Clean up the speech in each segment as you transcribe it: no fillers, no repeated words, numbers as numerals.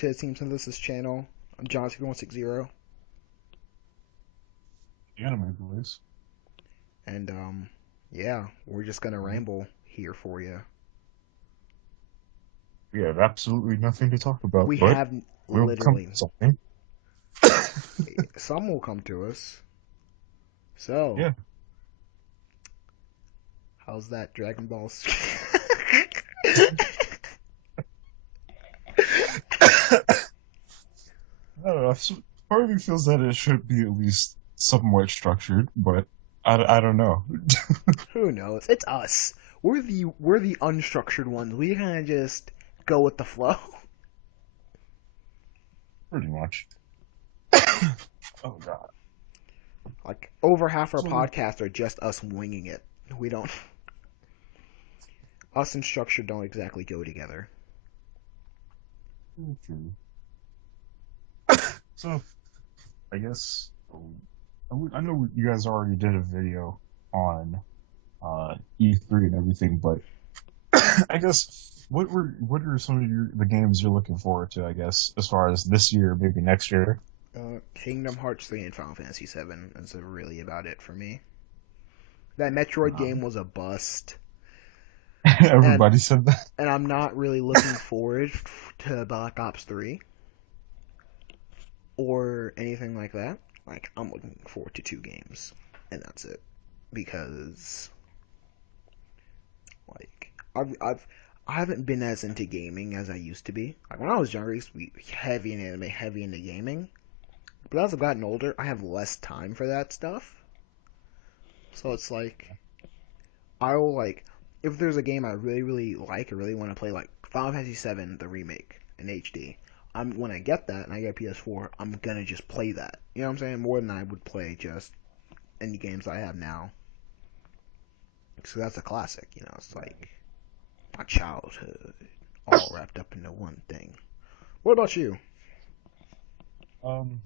to Team Synthesis channel. I'm John6160, Anime boys. and yeah, we're just gonna ramble here for you. We have absolutely nothing to talk about, We but have we'll come to literally something. some will come to us. So, Yeah. how's that Dragon Balls? I don't know. Part of me feels that it should be at least somewhat structured, but I don't know. Who knows? It's us. We're the unstructured ones. We kind of just go with the flow. Pretty much. Oh god. Like over half our So, podcasts are just us winging it. We don't. Us and structure don't exactly go together. okay. So I guess I know you guys already did a video on E3 and everything, but I guess what are some of the games you're looking forward to? I guess as far as this year, maybe next year. Kingdom Hearts 3 and Final Fantasy 7 is really about it for me. That Metroid game Um, was a bust, and everybody said that. and I'm not really looking forward to Black Ops 3 or anything like that. Like I'm looking forward to two games, and that's it. Because like I haven't been as into gaming as I used to be. Like when I was younger, I used to be heavy in anime, heavy into gaming. But as I've gotten older, I have less time for that stuff. So it's like I will like if there's a game I really really like or really want to play, like Final Fantasy VII the remake in HD. I'm when I get that and I get a PS4, I'm gonna just play that. You know what I'm saying? More than I would play just any games I have now. So that's a classic. You know, it's like my childhood all wrapped up into one thing. What about you? Um,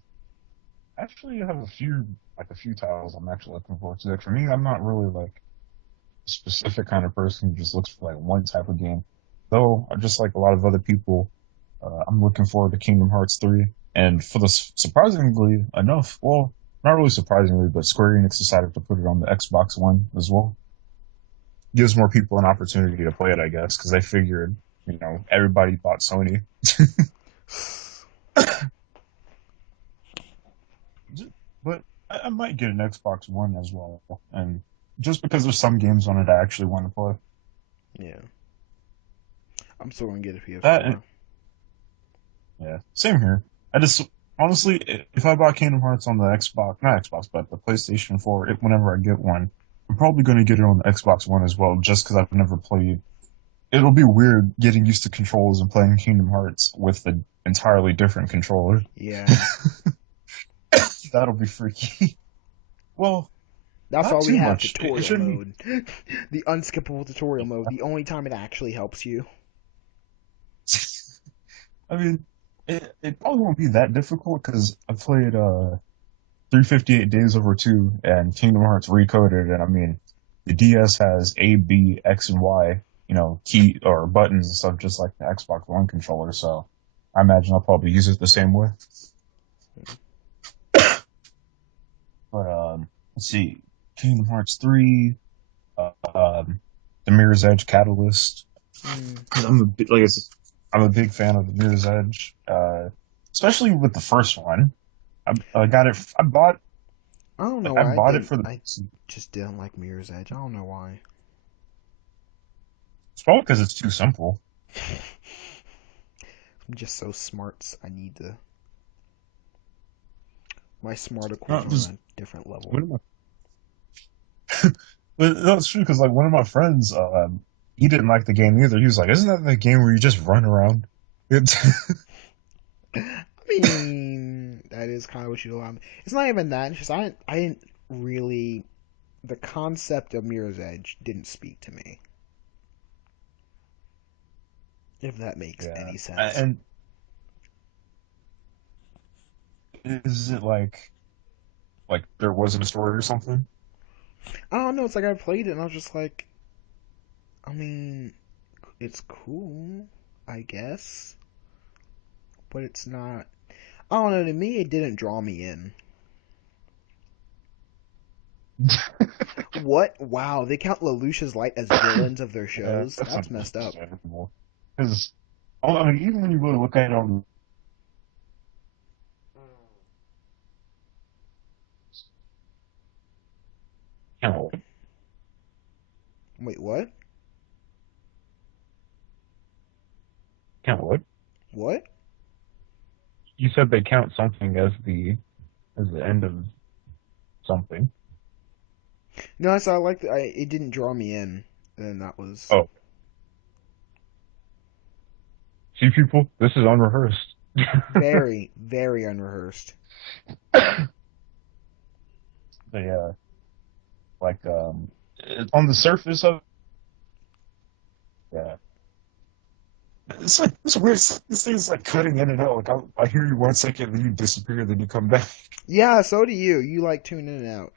Actually, I have a few titles I'm actually looking forward to. Like for me, I'm not really like a specific kind of person who just looks for like one type of game. Though, just like a lot of other people, I'm looking forward to Kingdom Hearts 3. And for the surprisingly enough, well, not really surprisingly, but Square Enix decided to put it on the Xbox One as well. Gives more people an opportunity to play it, I guess, because they figured, everybody bought Sony. But I might get an Xbox One as well, and just because there's some games on it I actually want to play. Yeah, I'm still gonna get a That PS4. Yeah, same here. I just honestly, if I bought Kingdom Hearts on the Xbox, not Xbox, but the PlayStation 4, whenever I get one, I'm probably going to get it on the Xbox One as well, just because I've never played. It'll be weird getting used to controls and playing Kingdom Hearts with an entirely different controller. Yeah, That'll be freaky. Well, that's not why we too have much. It tutorial shouldn't be. mode. The unskippable tutorial mode. The only time it actually helps you. I mean, it probably won't be that difficult because I played 358 Days Over 2 and Kingdom Hearts Recoded, and I mean, the DS has A, B, X, and Y, key or buttons and stuff, just like the Xbox One controller. So I imagine I'll probably use it the same way. But let's see, Kingdom Hearts 3, the Mirror's Edge Catalyst. Mm. 'Cause I'm a big fan of the Mirror's Edge, especially with the first one. I got it. I don't know I why bought it for the. I just didn't like Mirror's Edge. I don't know why. It's probably because it's too simple. I'm just so smart. I need to. My smart Not equals on just a different level. one of my, but that's true because like one of my friends, he didn't like the game either. He was like, "Isn't that the game where you just run around?" It's I mean, that is kind of what you allow. It's not even that. It's just I didn't really. The concept of Mirror's Edge didn't speak to me. If that makes yeah. any sense. And is it like there wasn't a story or something? I don't know. It's like I played it and I was just like, I mean, it's cool, I guess, but it's not. I don't know. To me, it didn't draw me in. What? Wow, they count Lelouch's Light as villains of their Yeah, shows? that's That's messed up. understandable. Because I mean, even when you really look at it on count, Wait, what? count what? What? You said they count something as the end of something. No, so I like. It didn't draw me in, and that was Oh, see, people, this is unrehearsed. very, very unrehearsed. They like on the surface of yeah, it's like it's weird. This thing's like cutting in and out. Like I hear you 1 second, then you disappear, then you come back. Yeah, so do you. You like tune in and out.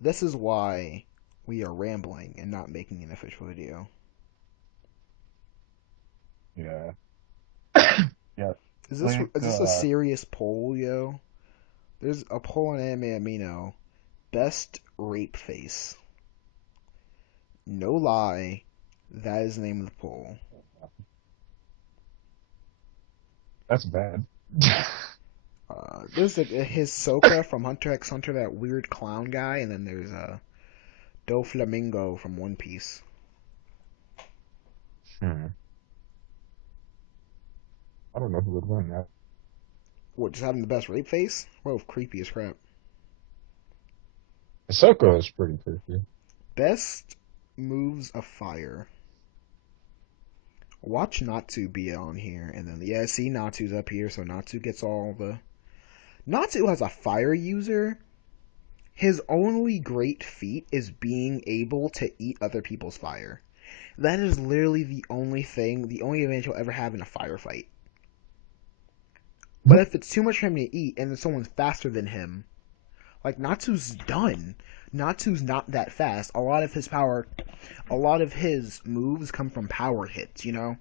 This is why we are rambling and not making an official video. Yeah, yeah. Is this Like is this a serious poll, yo? There's a poll on Anime Amino. Best rape face. No lie, that is the name of the poll. that's bad. There's his Soka from Hunter x Hunter, that weird clown guy, and then there's Doflamingo from One Piece. Hmm. I don't know who would win that. What, just having the best rape face? Well, creepy as crap. Ahsoka is pretty creepy. Best moves of fire. Watch Natsu be on here, and then yeah, see Natsu's up here, so Natsu gets all the. Natsu has a fire user. His only great feat is being able to eat other people's fire. That is literally the only thing, the only advantage he'll ever have in a firefight. But if it's too much for him to eat and then someone's faster than him, like Natsu's done. Natsu's not that fast. A lot of his moves come from power hits, you know?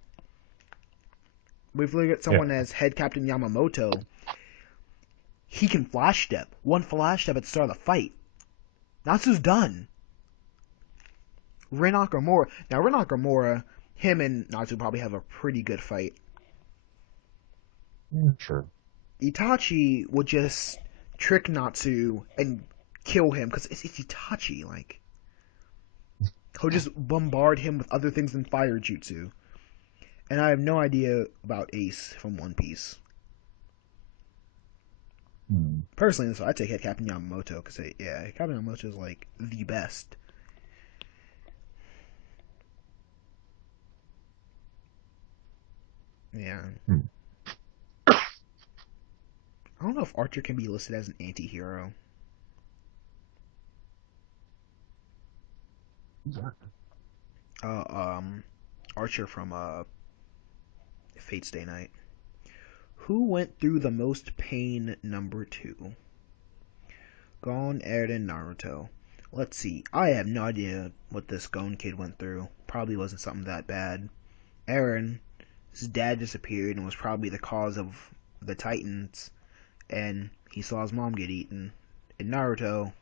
If we look at Yeah. someone as Head Captain Yamamoto, he can flash step. One flash step at the start of the fight. Natsu's done. Ren Nakamura. Now, Ren Nakamura, him and Natsu probably have a pretty good fight. Sure. Itachi would just trick Natsu and kill him because it's Itachi. Like, he'll just bombard him with other things than fire jutsu. And I have no idea about Ace from One Piece. Hmm. Personally, so I take Head Captain Yamamoto because yeah, Captain Yamamoto is like the best. Yeah, Hmm. I don't know if Archer can be listed as an anti-hero. Uh, um, Archer from Fate Stay Night. Who went through the most pain? Number two. Gon, Eren, Naruto. Let's see. I have no idea what this Gon kid went through. Probably wasn't something that bad. Eren, his dad disappeared and was probably the cause of the Titans, and he saw his mom get eaten. In Naruto,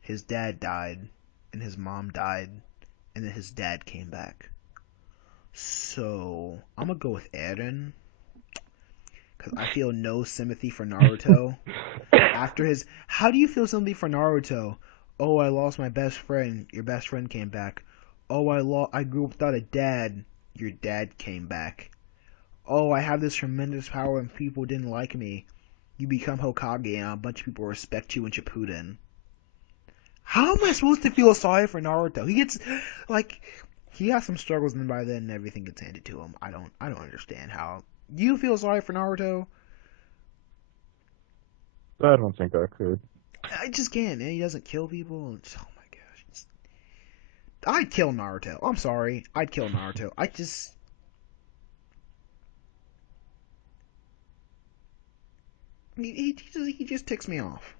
his dad died, and his mom died, and then his dad came back. So I'm gonna go with Eren because I feel no sympathy for Naruto. After his, how do you feel sympathy for Naruto? Oh, I lost my best friend. Your best friend came back. Oh, I grew up without a dad. Your dad came back. Oh, I have this tremendous power and people didn't like me. You become Hokage and a bunch of people respect you in Shippuden. How am I supposed to feel sorry for Naruto? He gets like he has some struggles, and by then everything gets handed to him. I don't understand how you feel sorry for Naruto. I don't think I could. I just can't. And he doesn't kill people. Oh my gosh, I'd kill Naruto. I'm sorry, I'd kill Naruto. He just ticks me off.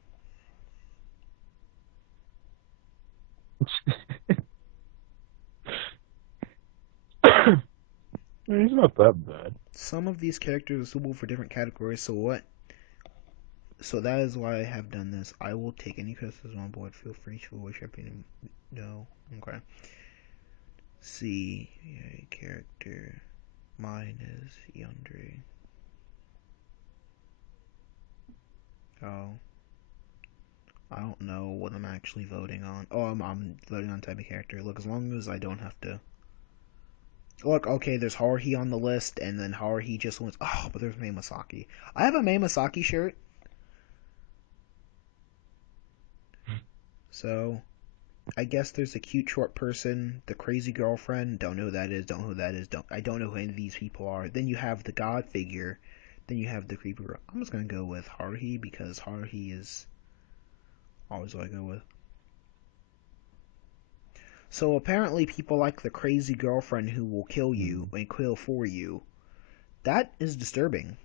I mean, he's not that bad. Some of these characters are suitable for different categories. So what? So that is why I have done this. I will take any criticism on board. Feel free to wish opinion. No. Okay. See, yeah, character. Mine is Yandere. Oh, I don't know what I'm actually voting on. Oh, I'm voting on type of character. Look, as long as I don't have to. Look, okay, there's Haruhi on the list, and then Haruhi just wins. Oh, but there's Mei Masaki. I have a Mei Masaki shirt, so I guess there's a cute short person, the crazy girlfriend. Don't know who that is. Don't know who that is. I don't know who any of these people are. Then you have the god figure. Then you have the creepy girl. I'm just gonna go with Haruhi because Haruhi is always what I go with. So apparently people like the crazy girlfriend who will kill you Mm. and kill for you. That is disturbing.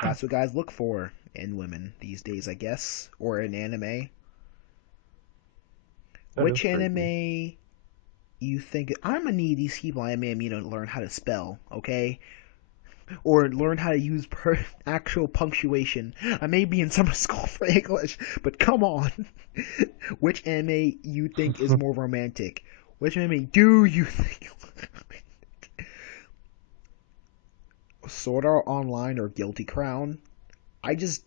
That's what guys look for in women these days, I guess, or in anime. That is Which creepy. anime you think I'm gonna need these people I may mean to learn how to spell, okay? Or learn how to use actual punctuation. I may be in summer school for English, but come on. Which anime you think is more romantic? Which anime do you think? Sword Art Online or Guilty Crown? I just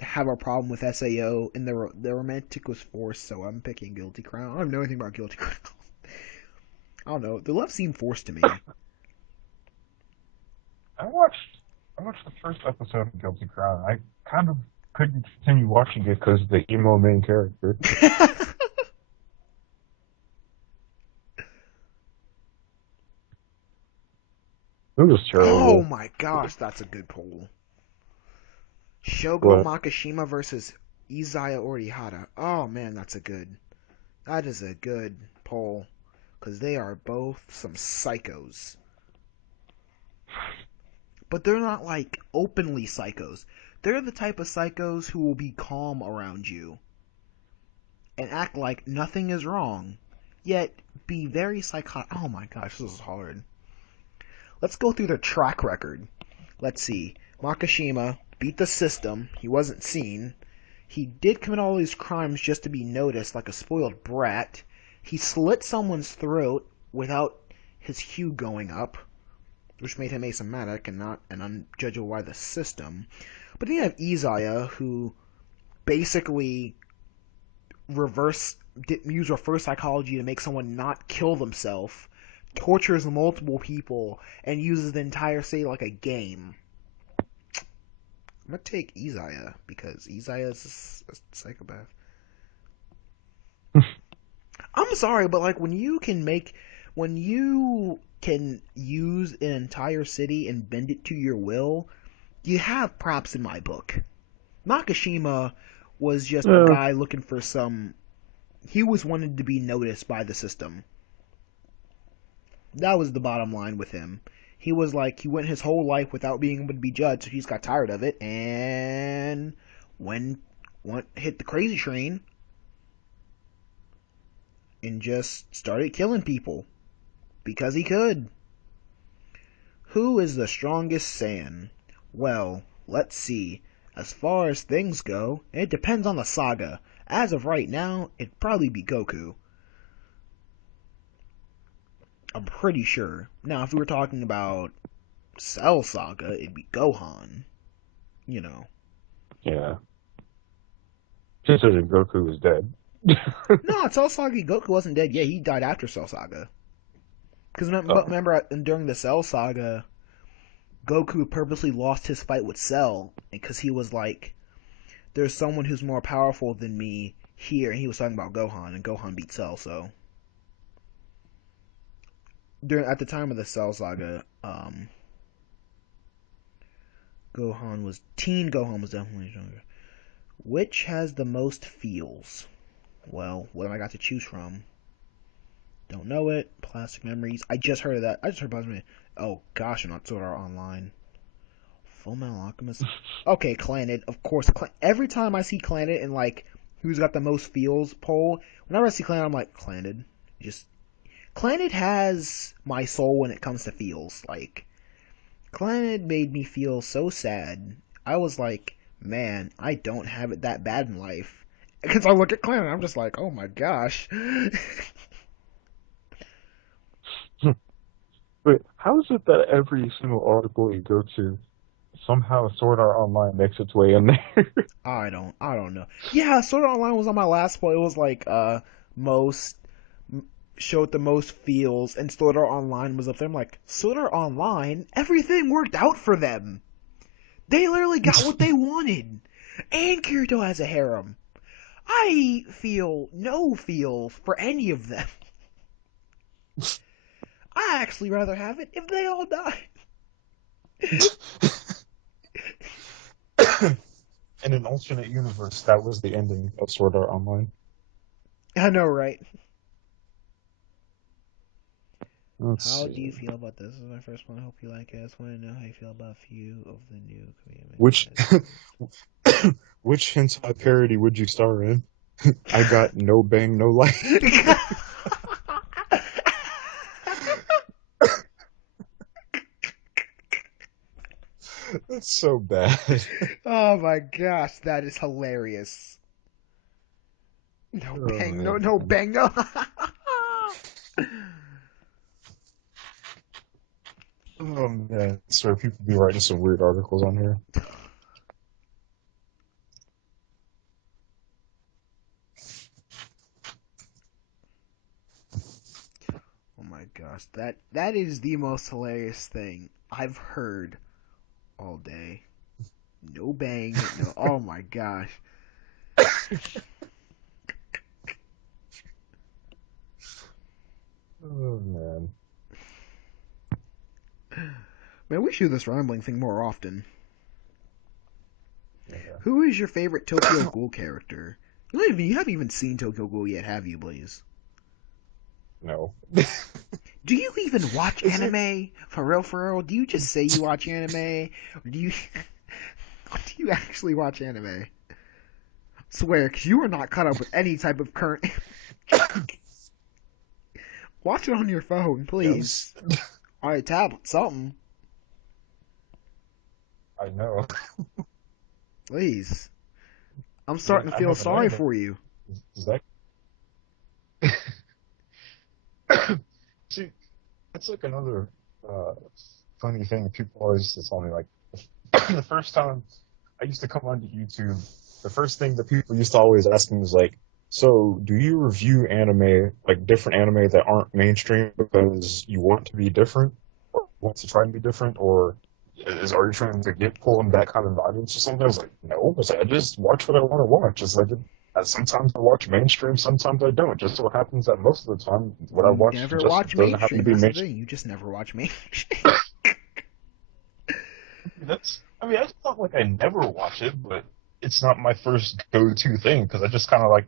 have a problem with SAO, and the romantic was forced, so I'm picking Guilty Crown. I don't know anything about Guilty Crown. I don't know. The love seemed forced to me. I watched I watched the first episode of Guilty Crown. I kind of couldn't continue watching it because the emo main character. It was Oh terrible. my gosh, that's a good poll. Shogo But Makishima versus Izaya Orihara. Oh man, that's a good. That is a good poll because they are both some psychos. But they're not like openly psychos. They're the type of psychos who will be calm around you and act like nothing is wrong, yet be very psychotic. Oh my gosh, this is hard. Let's go through their track record. Let's see. Makishima beat the system. He wasn't seen. He did commit all these crimes just to be noticed like a spoiled brat. He slit someone's throat without his hue going up, which made him asymptomatic and not an unjudgeable by the system. But then you have Izaya, who basically reverse use reverse psychology to make someone not kill themselves, tortures multiple people, and uses the entire city like a game. I'm gonna take Izaya because Izaya is a psychopath. I'm sorry, but like when you can use an entire city and bend it to your will, you have props in my book. Nakashima was just a yeah, guy looking for some. He was wanted to be noticed by the system. That was the bottom line with him. He was like he went his whole life without being able to be judged, so he just got tired of it, and when went hit the crazy train and just started killing people because he could. Who is the strongest Saiyan? Well, let's see. As far as things go, it depends on the saga. As of right now, it'd probably be Goku. I'm pretty sure. Now, if we were talking about Cell Saga, it'd be Gohan. You know. yeah. Considering Goku was dead. No, Cell Saga Goku wasn't dead yet. He died after Cell Saga. Because Oh, remember, during the Cell Saga, Goku purposely lost his fight with Cell because he was like, "There's someone who's more powerful than me here," and he was talking about Gohan, and Gohan beat Cell. So during at the time of the Cell Saga, Gohan was definitely stronger. Which has the most feels? Well, what am I got to choose from? Don't know it. Plastic Memories. I just heard of that. I just heard Plastic Memories. Oh gosh, I'm not Sword Art Online. Full Metal Alchemist. Okay, Clannad. Of course, every time I see Clannad and like who's got the most feels poll, whenever I see Clannad, I'm like Clannad. Just Clannad has my soul when it comes to feels. Like, Clannad made me feel so sad. I was like, man, I don't have it that bad in life. Because I look at Clannad and I'm just like, oh my gosh. But how is it that every single article you go to somehow Sword Art Online makes its way in there? I don't know. Yeah, Sword Art Online was on my last poll. It was like most showed the most feels, and Sword Art Online was up there. I'm like, Sword Art Online, everything worked out for them. They literally got what they wanted, and Kirito has a harem. I feel no feel for any of them. I actually rather have it if they all die. In an alternate universe, that was the ending of Sword Art Online. I know, right? Let's How see. do you feel about this? This is my first one. I hope you like it. I just want to know how you feel about a few of the new Which community. which hentai parody would you star in? I got no bang, no light. That's so bad. Oh my gosh, that is hilarious. No Oh bang, man. no bang, no. Oh man. So people be writing some weird articles on here. Oh my gosh, that is the most hilarious thing I've heard all day. No bang, no. Oh my gosh. Oh man. Man, we should do this rambling thing more often. Yeah. Who is your favorite Tokyo Ghoul character? You haven't even seen Tokyo Ghoul yet, have you, Blaze? No. Do you even watch Is it? anime? For real, for real? Do you just say you watch anime? Or do you do you actually watch anime? Swear, because you are not caught up with any type of current. Watch it on your phone, Yes. please. On a tablet, something, I know. please. I'm I mean, starting to I feel have an sorry anime. for you. Is that? See, that's like another uh, funny thing. People always used to tell me like the first time I used to come onto YouTube, the first thing that people used to always ask me was like, "So, do you review anime, like different anime that aren't mainstream because you want to be different, or want to try and be different, or are you trying to get pulled in that kind of audience or something?" I was like, "No, I was like, I just watch what I want to watch. It's like sometimes I watch mainstream, sometimes I don't. Just so happens that most of the time, what I You watch never just watch doesn't happen to mainstream. be That's the mainstream." thing. You just never watch mainstream. I mean, that's not like I never watch it, but it's not my first go-to thing because I just kind of like,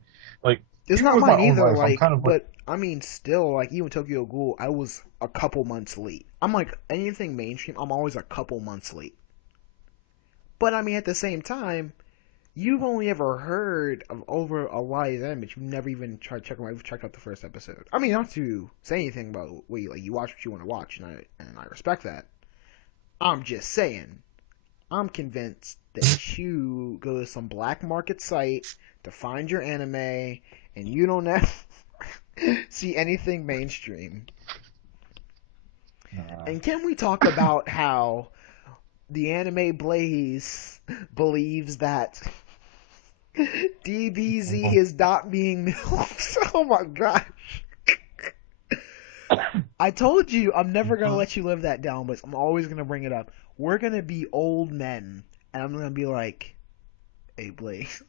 It's even not with my mine own either. life, I'm Like, kind of like, but I mean, still, like even Tokyo Ghoul, I was a couple months late. I'm like anything mainstream, I'm always a couple months late. But I mean, at the same time, you've only ever heard of over a lot of these anime. You've never even tried to check them out. You've checked out the first episode. I mean, not to say anything about what you like. You watch what you want to watch, and I respect that. I'm just saying. I'm convinced that you go to some black market site to find your anime, and you don't ever see anything mainstream. nah, And can we talk about how the anime Blaze believes that DBZ is not being milked? Oh my gosh. I told you I'm never gonna let you live that down, but I'm always gonna bring it up. We're gonna be old men, and I'm gonna be like, "Hey, Blaze,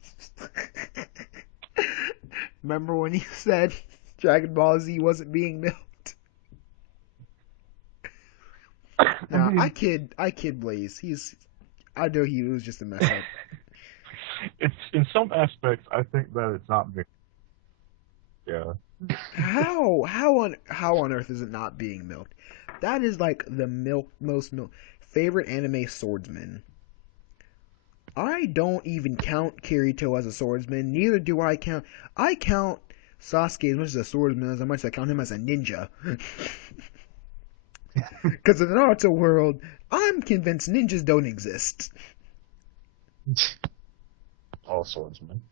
remember when you said Dragon Ball Z wasn't being milked?" I Nah, mean, I kid Blaze. I know he was just a mess up. it's in some aspects, I think that it's not big. Yeah, How on earth is it not being milked? That is like the most milk favorite anime swordsman. I don't even count Kirito as a swordsman. Neither do I count. I count Sasuke, as much as a swordsman, as much as I count him as a ninja. Because in the Naruto world, I'm convinced ninjas don't exist. All swordsmen.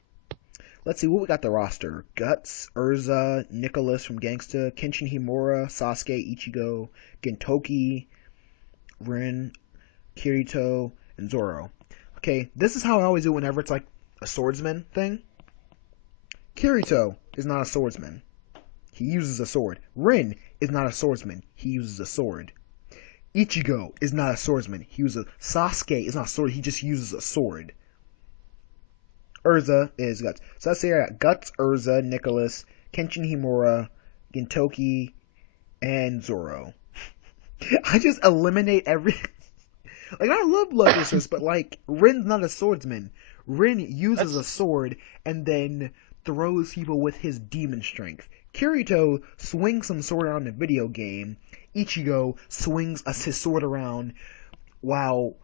Let's see what we got the roster. Guts, Urza, Nicholas from Gangsta, Kenshin Himura, Sasuke, Ichigo, Gintoki, Rin, Kirito, and Zoro. Okay, this is how I always do whenever it's like a swordsman thing. Kirito is not a swordsman. He uses a sword. Rin is not a swordsman. He uses a sword. Ichigo is not a swordsman. He uses Sasuke is not a sword. He just uses a sword. Urza is Guts. So let's say I got Guts, Urza, Nicholas, Kenshin Himura, Gintoki, and Zoro. I just eliminate every. Like, I love Blood Sisters, but, like, Rin's not a swordsman. Rin uses a That's sword and then throws people with his demon strength. Kirito swings some sword around in a video game. Ichigo swings his sword around while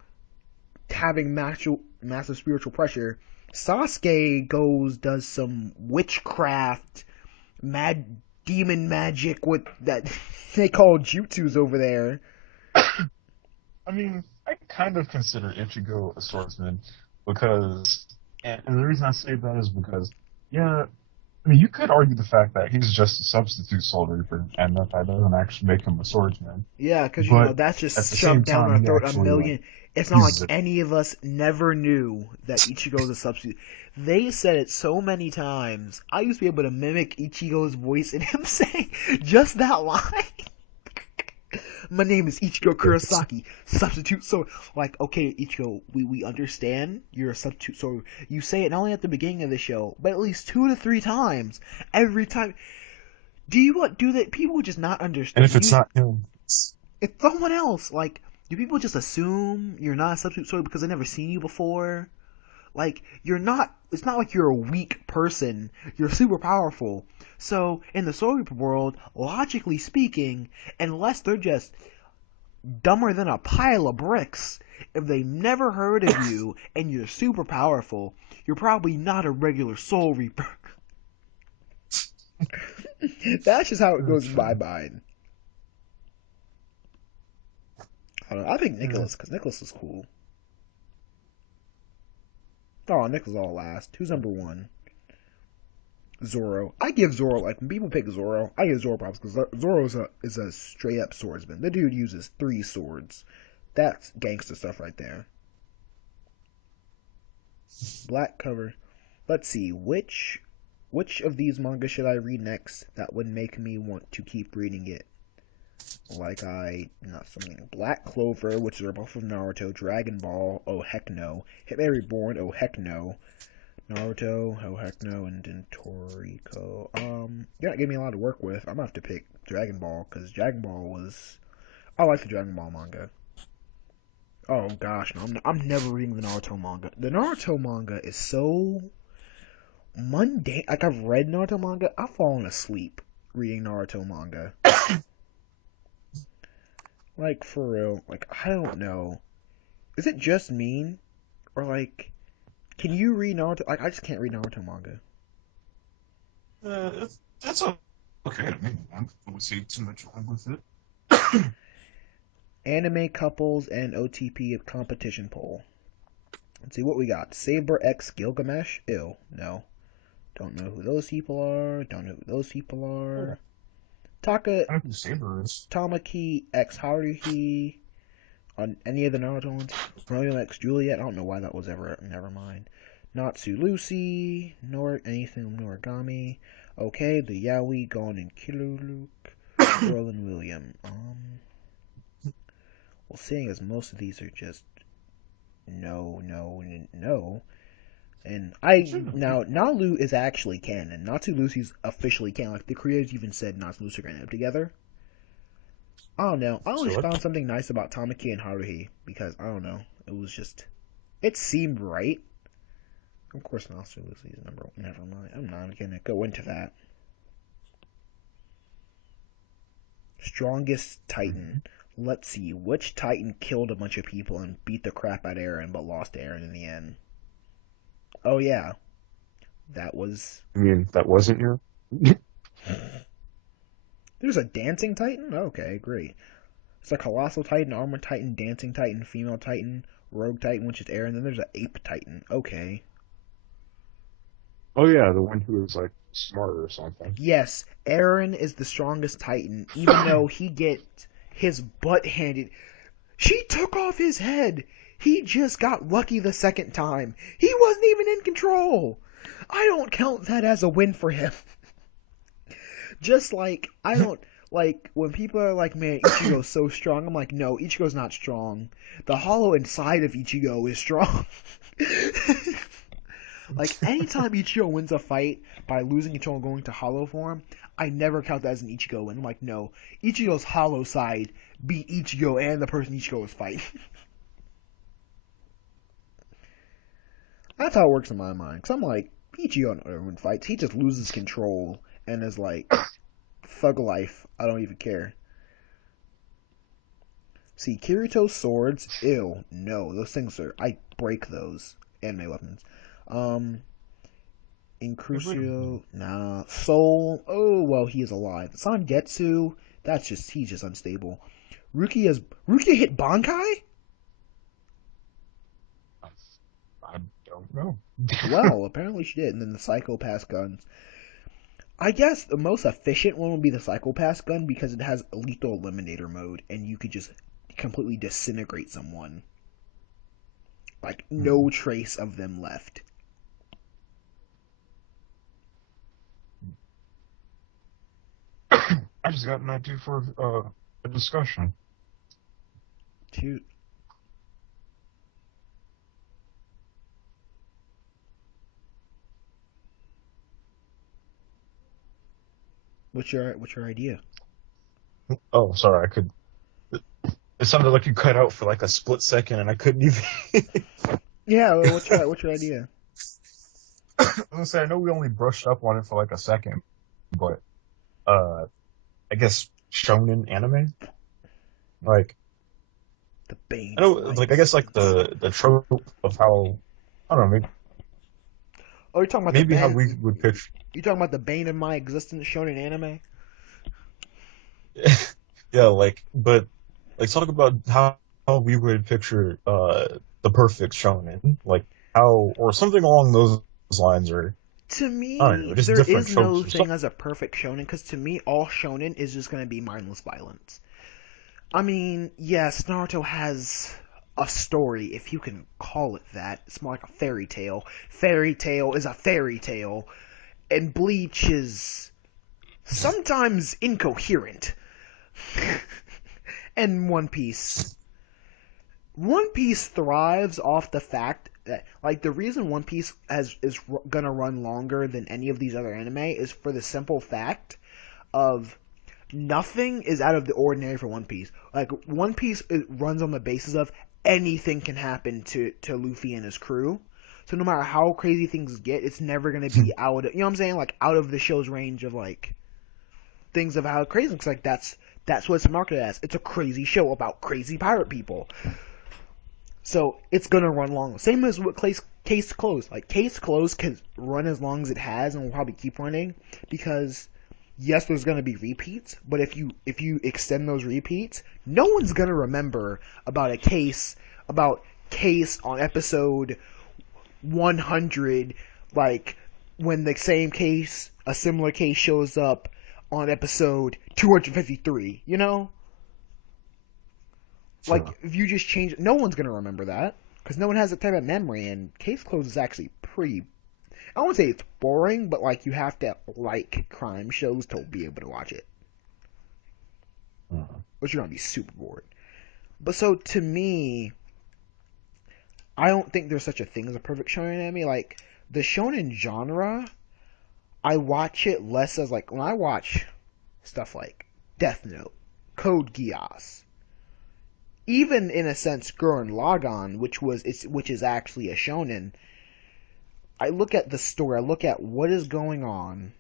having massive spiritual pressure. Sasuke does some witchcraft, mad demon magic with that they call jutsus over there. I mean, I kind of consider Ichigo a swordsman because, and the reason I say that is because, yeah, I mean, you could argue the fact that he's just a substitute Soul Reaper, and that doesn't actually make him a swordsman. Yeah, because But that's at just the same shoved down time, our he throat a actually like million. It's not like uses it. any of us never knew that Ichigo's a substitute. They said it so many times. I used to be able to mimic Ichigo's voice and him saying just that line. My name is Ichigo Yes. Kurosaki, substitute sword. Like, okay, Ichigo, we understand you're a substitute sword. You say it not only at the beginning of the show, but at least 2 to 3 times every time. Do that? People just not And understand. if it's not him, It's someone else. Like, do people just assume you're not a substitute soldier because they've never seen you before? Like, you're not. It's not like you're a weak person. You're super powerful. So, in the Soul Reaper world, logically speaking, unless they're just dumber than a pile of bricks, if they never heard of you and you're super powerful, you're probably not a regular Soul Reaper. That's just how it very goes in my true. mind. I think Yeah. Nicholas, because Nicholas is cool. Oh, Nicholas all last. Who's number one? Zoro. I give Zoro, like, when people pick Zoro, I give Zoro props because Zoro is a straight up swordsman. The dude uses 3 swords. That's gangster stuff right there. Black cover. Let's see, which of these manga should I read next that would make me want to keep reading it? Not something. Black Clover, which is a buff of Naruto, Dragon Ball, oh heck no. Hitman Reborn, oh heck no. Naruto, oh heck no, and then Toriko. You're not giving me a lot to work with. I'm gonna have to pick Dragon Ball, because Dragon Ball was. I like the Dragon Ball manga. Oh gosh, no, I'm never reading the Naruto manga. The Naruto manga is so mundane. Like, I've read Naruto manga, I've fallen asleep reading Naruto manga. Like, for real. Like, I don't know. Is it just mean? Or, like, can you read Naruto? Like, I just can't read Naruto manga. That's okay. I mean, I don't see too much wrong with it. Anime couples and OTP competition poll. Let's see what we got. Saber X Gilgamesh? Ew. No. Don't know who those people are. Don't know who those people are. Taka I don't know who Saber is. Tamaki X Haruhi. On any of the Naruto ones. Romeo X Juliet. I don't know why that was ever. Never mind. Natsu Lucy. Nor anything Noragami. Okay, the Yaoi Gon and Killer Luke. Roland William. Well, seeing as most of these are just no, no, no, and It I shouldn't be. now Nalu is actually canon. Natsu Lucy's officially canon. Like, the creators even said Natsu Lucy are gonna end up together. I don't know. I always So found something nice about Tamaki and Haruhi because I don't know. It was just it seemed right. Of course, Natsu Lucy's number one. Never mind. I'm not gonna go into that. Strongest Titan. Mhm. Let's see. Which Titan killed a bunch of people and beat the crap out of Eren, but lost to Eren in the end? Oh, yeah. That was. I mean, that wasn't you. There's a dancing titan? Okay, great. It's a colossal titan, armored titan, dancing titan, female titan, rogue titan, which is air, and then there's an ape titan. Okay. Oh yeah, the one who is like smarter or something. Yes, Aaron is the strongest titan, even though he gets his butt handed. She took off his head. He just got lucky the second time. He wasn't even in control. I don't count that as a win for him. Just like I don't like when people are like, "Man, Ichigo's so strong." I'm like, "No, Ichigo's not strong. The hollow inside of Ichigo is strong." Like anytime Ichigo wins a fight by losing control and going to hollow form, I never count that as an Ichigo win. I'm like, no, Ichigo's hollow side beat Ichigo and the person Ichigo was fighting. That's how it works in my mind. Cause I'm like, Ichigo never win fights. He just loses control and is like, thug life. I don't even care. See, Kirito's swords, ew, no, those things are, I break those anime weapons. Um, in Hey, wait a minute. Crucio, nah. Soul, oh well, he is alive. Sangetsu, he's just unstable. Rukia hit Bankai? I, I don't know. Well, apparently she did. And then the Psychopath guns. I guess the most efficient one would be the Psychopath gun because it has lethal eliminator mode, and you could just completely disintegrate someone. Like no Hmm. trace of them left. I just got an idea for a discussion. Shoot, what's your idea? Oh, sorry, I could. It sounded like you cut out for like a split second, and I couldn't even. Yeah, well, what's your idea? I was gonna say I know we only brushed up on it for like a second, but uh, I guess shonen anime, like The bane I know, of my like I guess like existence. the trope of how I don't know, Oh, you're talking about the maybe how bane? we would picture, You talking about the bane of my existence shown in anime? yeah, like but like talk about how we would picture the perfect shonen, like how or something along those lines, or To I don't know, me, just there different is no tropes or thing stuff. as a perfect shonen because to me, all shonen is just going to be mindless violence. I mean, yes, Naruto has a story, if you can call it that. It's more like a fairy tale. Fairy tale is a fairy tale, and Bleach is sometimes incoherent. And One Piece. One Piece thrives off the fact that, like, the reason One Piece gonna run longer than any of these other anime is for the simple fact of nothing is out of the ordinary for One Piece. Like One Piece runs on the basis of anything can happen to Luffy and his crew. So no matter how crazy things get, it's never gonna be out of, you know what I'm saying, like out of the show's range of like things of how crazy. Because like that's what it's marketed as. It's a crazy show about crazy pirate people. So it's gonna run long. Same as with Case Closed. Like Case Closed can run as long as it has and will probably keep running because yes, there's gonna be repeats, but if you extend those repeats, no one's gonna remember about about case on episode 100, like when the same case, a similar case shows up on episode 253. You know, like Sure. if you just change, no one's gonna remember that because no one has that type of memory. And Case Closed is actually pretty. I won't say it's boring, but like you have to like crime shows to be able to watch it, Mhm. or you're gonna be super bored. But so to me, I don't think there's such a thing as a perfect shonen anime. Like the shonen genre, I watch it less as like when I watch stuff like Death Note, Code Geass, even in a sense Gurren Lagann, which is actually a shonen. I look at the story, I look at what is going on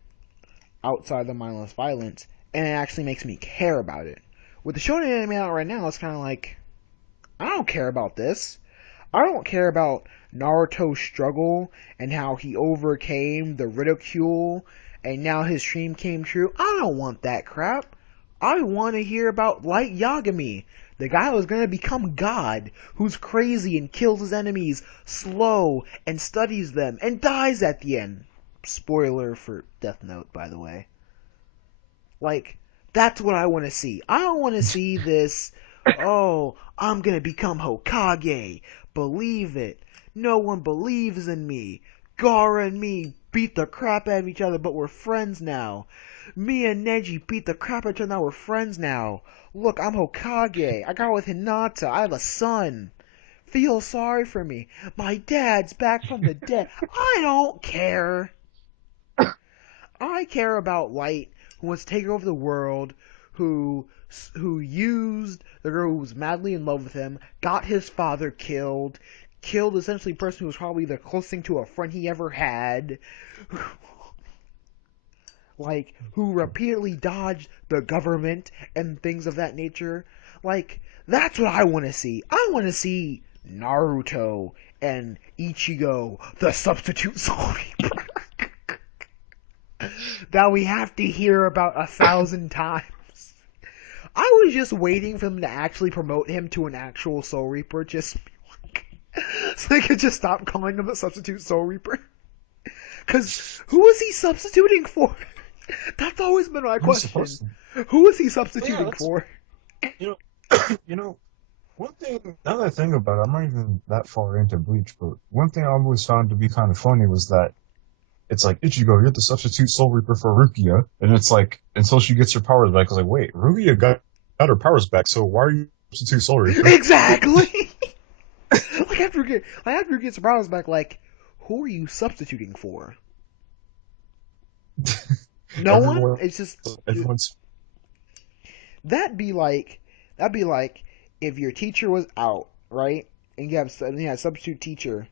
outside the mindless violence, and it actually makes me care about it. With the shonen anime out right now, it's kind of like I don't care about this. I don't care about Naruto's struggle and how he overcame the ridicule and now his dream came true. I don't want that crap. I want to hear about Light Yagami, the guy who's going to become God, who's crazy and kills his enemies slow and studies them and dies at the end. Spoiler for Death Note, by the way. Like, that's what I want to see. I don't want to see this, oh, I'm going to become Hokage. Believe it. No one believes in me. Gara and me beat the crap out of each other, but we're friends now. Me and Neji beat the crap out of each other, now we're friends now. Look, I'm Hokage. I got with Hinata. I have a son. Feel sorry for me. My dad's back from the dead. I don't care. I care about Light, who wants to take over the world, who used the girl who was madly in love with him, got his father killed essentially the person who was probably the closest thing to a friend he ever had, like who repeatedly dodged the government and things of that nature. Like, that's what I want to see. I want to see Naruto and Ichigo, the substitute soul reaper, that we have to hear about 1,000 times. I was just waiting for them to actually promote him to an actual Soul Reaper, just so they could just stop calling him the substitute Soul Reaper. Because who is he substituting for? That's always been my Who's question. supposed to? Who is he Yeah, substituting that's for? you know, you know. One thing, now that I think about it, I'm not even that far into Bleach, but one thing I always found to be kind of funny was that it's like, Ichigo, you're the substitute Soul Reaper for Rukia, and it's like, until she gets her powers back, I was like, wait, Rukia got her powers back, so why are you substitute Soul Reaper? Exactly! After he gets her powers back, like, who are you substituting for? No one? Everyone, It's just, everyone's, that'd be like if your teacher was out, right? And you had a substitute teacher,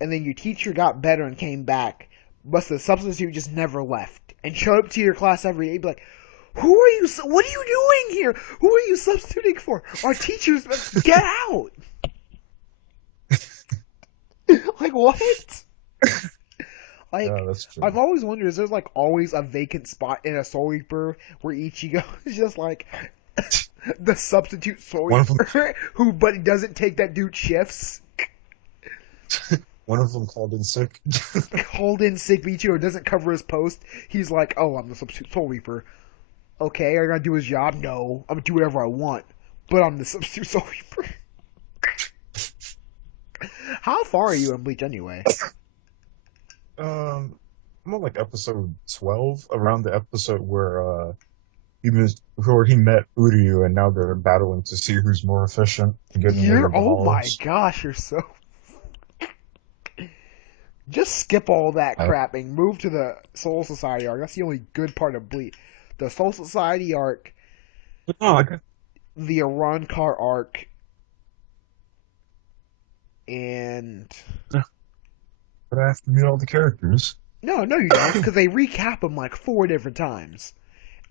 and then your teacher got better and came back, but the substitute just never left and showed up to your class every day. You'd be like, "Who are you? What are you doing here? Who are you substituting for? Our teachers, get out!" Like, what? yeah, Like, that's true. I've always wondered, is there like always a vacant spot in a Soul Reaper where Ichigo is just like the substitute Soul One of them, Reaper who, but he doesn't take that dude's shifts? one of them called in sick. Called in sick, but Ichigo doesn't cover his post. He's like, oh, I'm the substitute Soul Reaper. Okay, are you gonna do his job? No, I'm gonna do whatever I want, but I'm the substitute Soul Reaper. How far are you in Bleach anyway? I'm on like episode 12, around the episode where he met Uryu, and now they're battling to see who's more efficient to getting rid of the Oh my hollows. gosh, you're so. Just skip all that I, crap and move to the Soul Society arc. That's the only good part of Bleach. The Soul Society arc, but no, I got, the Arankar arc, and but I have to meet all the characters. no, you don't, because they recap them like 4 different times.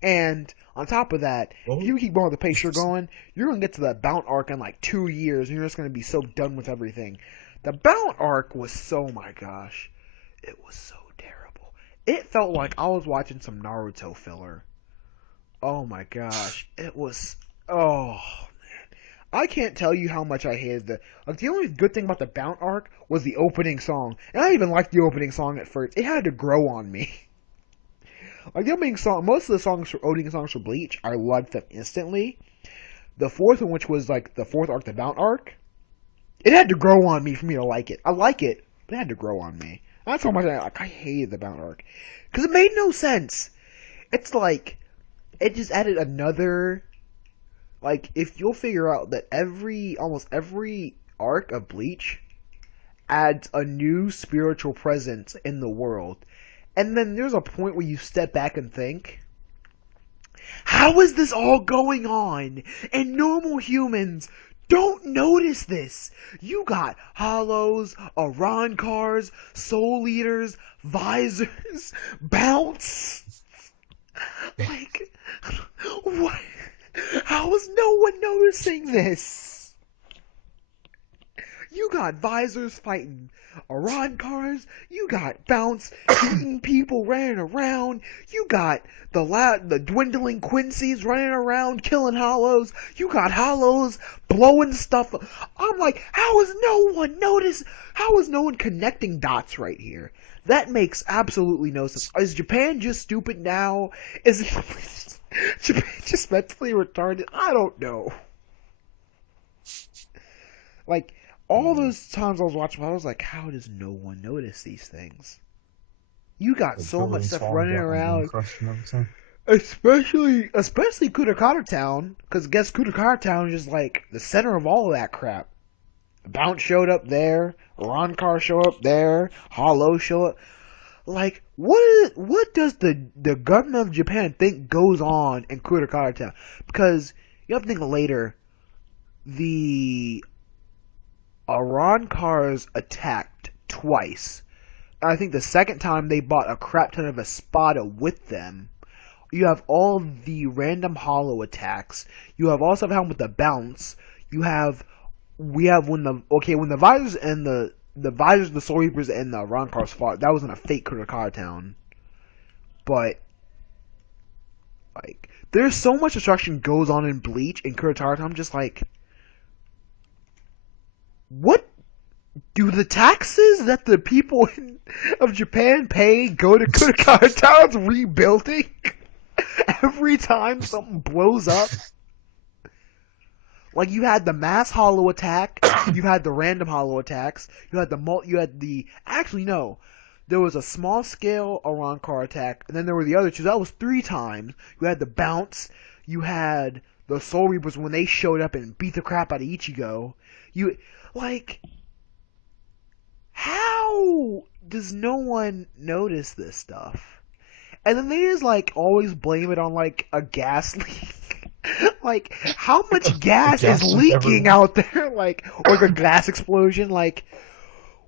And on top of that, if Well, you keep going with the pace you're going, you're gonna get to the Bount arc in like 2 years, and you're just gonna be so done with everything. The Bount arc was so, my gosh, it was so terrible. It felt like I was watching some Naruto filler. Oh my gosh, it was. Oh, I can't tell you how much I hated the only good thing about the Bount arc was the opening song, and I even liked the opening song at first. It had to grow on me. Like the opening song, most of the opening songs for Bleach, I loved them instantly. The fourth one, which was like the fourth arc, the Bount arc, it had to grow on me for me to like it. I like it, but it had to grow on me. That's how much I hated the Bount arc because it made no sense. It's like it just added another. Like, if you'll figure out that almost every arc of Bleach adds a new spiritual presence in the world, and then there's a point where you step back and think, how is this all going on? And normal humans don't notice this. You got hollows, Aran cars, soul leaders, visors, bounce. Like, what? How is no one noticing this? You got visors fighting Iran cars. You got bounce eating people running around. You got the dwindling Quincy's running around killing hollows. You got hollows blowing stuff. I'm like, how is no one notice? How is no one connecting dots right here? That makes absolutely no sense. Is Japan just stupid now? Is Japan just mentally retarded? I don't know. Like, all Mm. those times I was watching, I was like, how does no one notice these things? You got Like so much buildings stuff falling running down and being around, crushed and everything. especially Kudakata Town, because guess Kudakata Town is just like the center of all of that crap. Bounce showed up there, Roncar showed up there, Hollow showed up. Like, what does the government of Japan think goes on in Kudakata Town? Because you have to think later, the Iran cars attacked twice. I think the second time they bought a crap ton of Espada with them. You have all the random hollow attacks. You have also happened with the bounce. You have when the visors and the Soul Reapers and the Iran cars fought. That was in a fake Kurakar town. But like, there's so much destruction goes on in Bleach and Kurakar town. I'm just like, what do the taxes that the people of Japan pay go to Kurakar Town's rebuilding every time something blows up? Like, you had the mass hollow attack, you had the random hollow attacks, you had the actually no, there was a small scale Iran car attack, and then there were the other two. That was three times. You had the bounce, you had the Soul Reapers when they showed up and beat the crap out of Ichigo. You like how does no one notice this stuff? And then they just like always blame it on like a gas leak. Like, how much A gas is gas leak leaking everywhere. out there? Like, or the gas explosion? Like,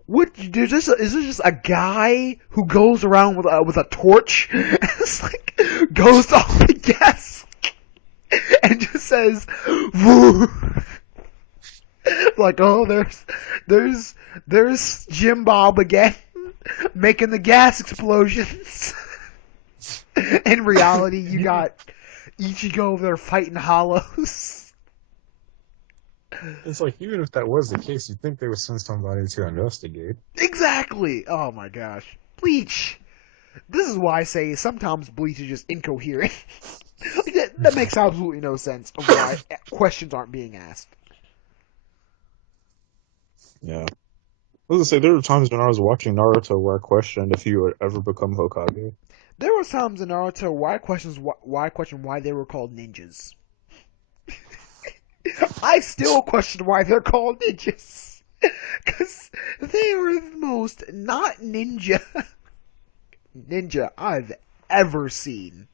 what? Is this just a guy who goes around with a torch? And it's like goes to all the gas and just says, "Woo." Like, oh, there's Jim Bob again making the gas explosions. In reality, you You know, got Ichigo over there fighting hollows. it's like even if that was the case, you'd think they would send somebody to investigate. Exactly. Oh my gosh. Bleach. This is why I say sometimes Bleach is just incoherent. Like, that makes absolutely no sense of why questions aren't being asked. Yeah. I was gonna say there were times when I was watching Naruto where I questioned if he would ever become Hokage. There were times in Naruto why I question why they were called ninjas. I still question why they're called ninjas. Because they were the most not ninja I've ever seen.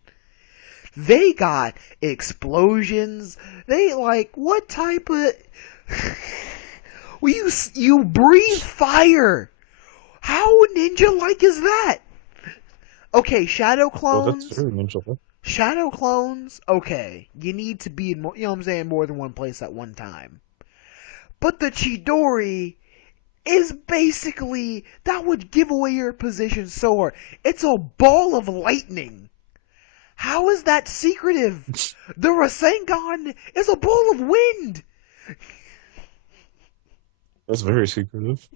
They got explosions. They like what type of well, you breathe fire. How ninja like is that? Okay, shadow Well, that's clones. very ninja. Shadow clones. Okay, you need to be in you know what I'm saying, more than one place at one time. But the Chidori is basically that would give away your position so hard. It's a ball of lightning. How is that secretive? The Rasengan is a ball of wind. That's very secretive.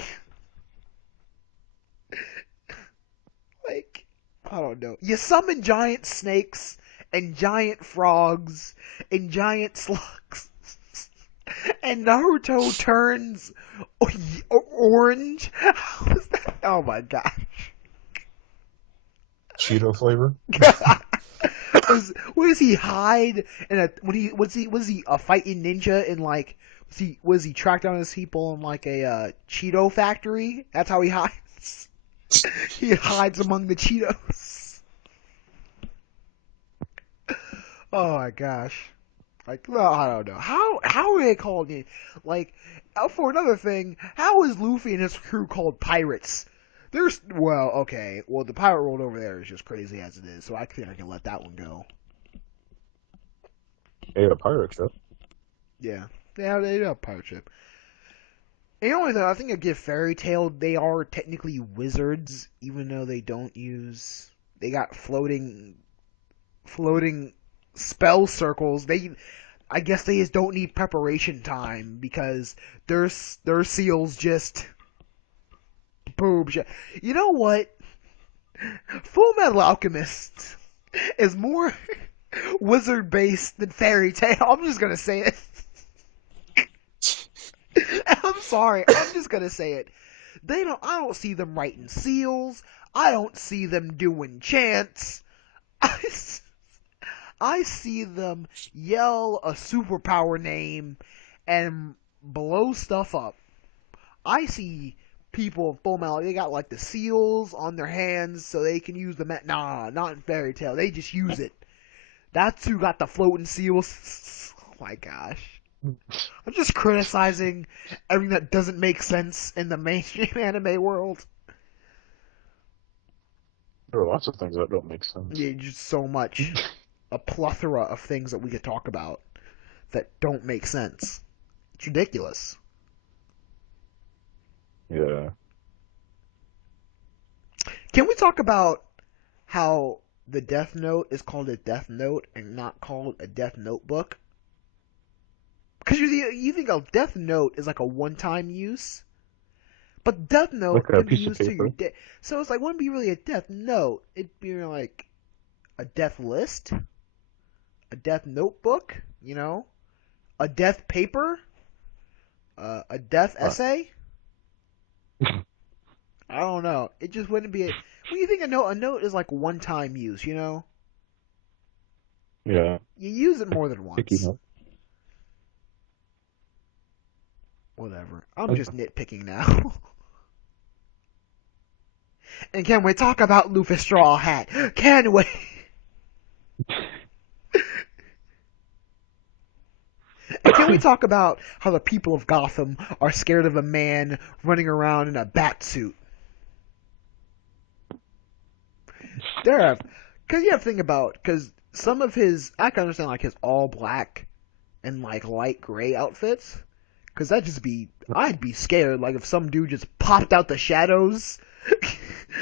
Like, I don't know. You summon giant snakes and giant frogs and giant slugs. And Naruto turns orange. How is that? Oh my god. Cheeto flavor. Was he hide in a when he was he a fighting ninja in like was he tracked down his people in like a Cheeto factory? That's how he hides. He hides among the Cheetos. Oh my gosh. Like, well, I don't know. How are they called? Like, for another thing, how is Luffy and his crew called pirates? There's well, okay. Well, the pirate world over there is just crazy as it is, so I think I can let that one go. Hey, a pirate ship. Yeah, they have a pirate ship. And the only thing I think I give Fairy Tail, they are technically wizards, even though they don't use. They got floating spell circles. I guess they just don't need preparation time because their seals just boom. You know what? Full Metal Alchemist is more wizard based than Fairy Tail. I'm just gonna say it. I'm sorry. I'm just gonna say it. They don't. I don't see them writing seals. I don't see them doing chants. I, I see them yell a superpower name and blow stuff up. I see people in Full Metal. They got like the seals on their hands so they can use the nah, not in Fairy Tail. They just use it. That's who got the floating seals. Oh my gosh. I'm just criticizing everything that doesn't make sense in the mainstream anime world. There are lots of things that don't make sense. Yeah, just so much. A plethora of things that we could talk about that don't make sense. It's ridiculous. Yeah. Can we talk about how the Death Note is called a Death Note and not called a Death Notebook? Because you think a Death Note is like a one-time use, but Death Like Note a can be piece of used to your paper. day. So it's like, wouldn't be really a Death Note. It'd be like a Death List, a Death Notebook, a Death Paper, a Death Right. Essay. I don't know. It just wouldn't be. When you think a note is like one-time use, Yeah. you use it more than Sticky once. note. Whatever. I'm Okay. just nitpicking now. And can we talk about Luffy Straw Hat? Can we? And can we talk about how the people of Gotham are scared of a man running around in a bat suit? There have, because you have to think about, because some of his, I can understand like his all black and like light gray outfits, because I'd be scared, like if some dude just popped out the shadows.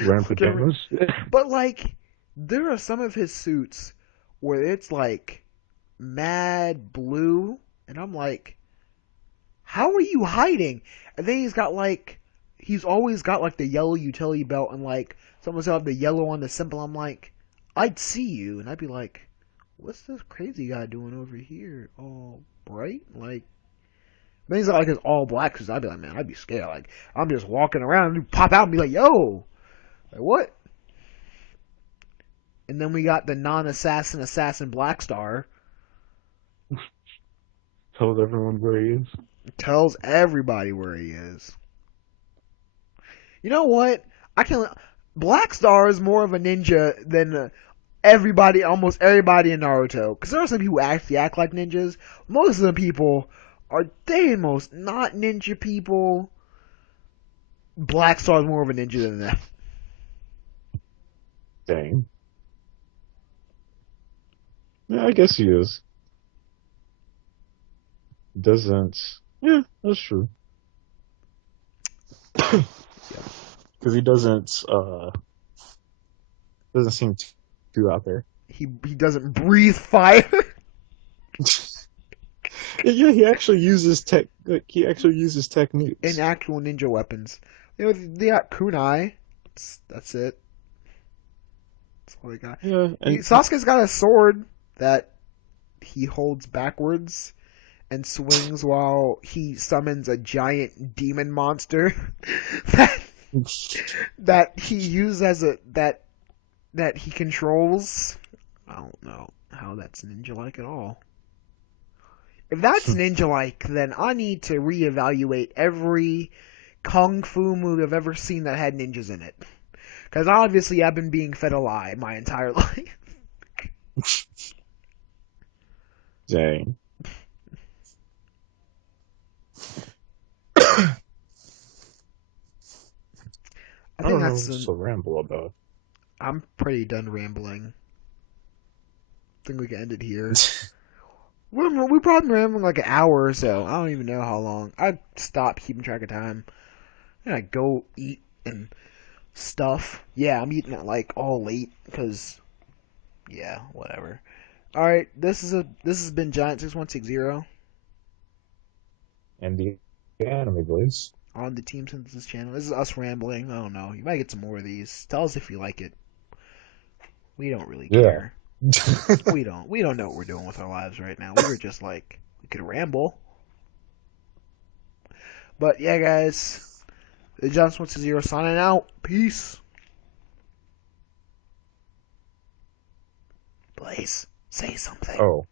Wearing Whichever. pajamas. But like, there are some of his suits where it's like mad blue, and I'm like, how are you hiding? And then he's always got like the yellow utility belt, and like someone's have the yellow on the symbol. I'm like, I'd see you, and I'd be like, what's this crazy guy doing over here? All bright, like. Then he's got like his all black suits. I'd be like, man, I'd be scared. Like I'm just walking around, and you pop out and be like, yo, like what? And then we got the non-assassin assassin Black Star. Tells everyone where he is. Tells everybody where he is. You know what? I can. Black Star is more of a ninja than almost everybody in Naruto. Because there are some people who actually act like ninjas. Most of the people are they most not ninja people. Black Star is more of a ninja than them. Dang. Yeah, I guess he is. Doesn't. Yeah, that's true. Because he doesn't seem too out there. He doesn't breathe fire. Yeah, he actually uses tech. Like, he actually uses In techniques. actual ninja weapons. They got kunai. That's it. That's all they got. Yeah, and Sasuke's got a sword that he holds backwards and swings while he summons a giant demon monster that that he uses as that he controls. I don't know how that's ninja like at all. If that's ninja like, then I need to reevaluate every kung fu movie I've ever seen that had ninjas in it. Because obviously I've been being fed a lie my entire life. dang. I I think don't know that's. what's to ramble about. I'm pretty done rambling. I think we can end it here. We probably been rambling like an hour or so. I don't even know how long. I stopped keeping track of time. And I go eat and stuff. Yeah, I'm eating it like all late because yeah, whatever. All right, this has been Giant 6160 And the anime boys. on the Team Synthesis channel. This is us rambling. I don't know. You might get some more of these. Tell us if you like it. We don't really Yeah. care. We don't know what we're doing with our lives right now. We were just like we could ramble. But yeah, guys, the Giant 6160 signing out. Peace. Blaze, say something. Oh.